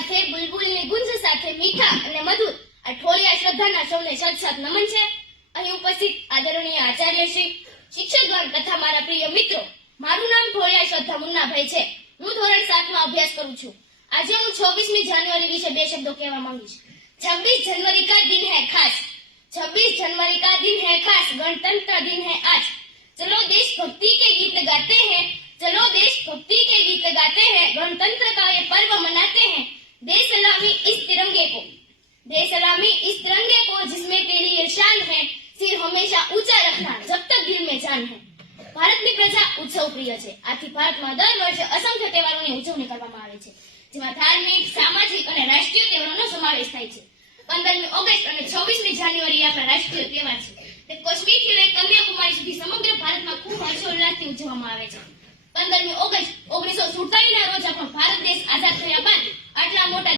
સાથે બુલબુલની ગુંજ સાથે મીઠા અને મધુર આ ઠોળિયા શ્રદ્ધાના સૌને સત નમન છે. અહીં ઉપસ્થિત આદરણીય આચાર્યશ્રી, શિક્ષકગણ તથા મારા પ્રિય મિત્રો, મારું નામ ઠોળિયા શ્રદ્ધા મુન્નાભાઈ છે. હું ધોરણ 7 માં અભ્યાસ કરું છું. આજે હું 26મી જાન્યુઆરી વિશે બે શબ્દો કહેવા માંગીશ. 26 जनवरी का दिन है खास, 26 जनवरी का दिन है खास, गणतंत्र दिन है आज. चलो देशभक्ति के गीत गाते हैं, चलो देशभक्ति के गीत गाते हैं, गणतंत्र का ये पर्व मनाते हैं. दे सलामी इस तिरंगे को, दे सलामी इस तिरंगे को जिसमें तेरी ये शान है, सिर हमेशा ऊंचा रखना जब तक दिल में जान है. ભારતની પ્રજા ઉત્સવ પ્રિય છે. આથી ભારતમાં દર વર્ષે અસંખ્ય તહેવારોની ઉજવણી કરવામાં આવે છે, જેમાં ધાર્મિક, સામાજિક અને રાષ્ટ્રીય તહેવારોનો સમાવેશ થાય છે. 15મી ઓગસ્ટ અને 26મી જાન્યુઆરી આપણા રાષ્ટ્રીય તહેવાર છે. તે કાશ્મીરથી લઈ કન્યાકુમારી સુધી સમગ્ર ભારતમાં ખૂબ હર્ષોલ્લાસથી ઉજવવામાં આવે છે. 15મી ઓગસ્ટ 1947 ના રોજ આપણો ભારત દેશ આઝાદ થયા બાદ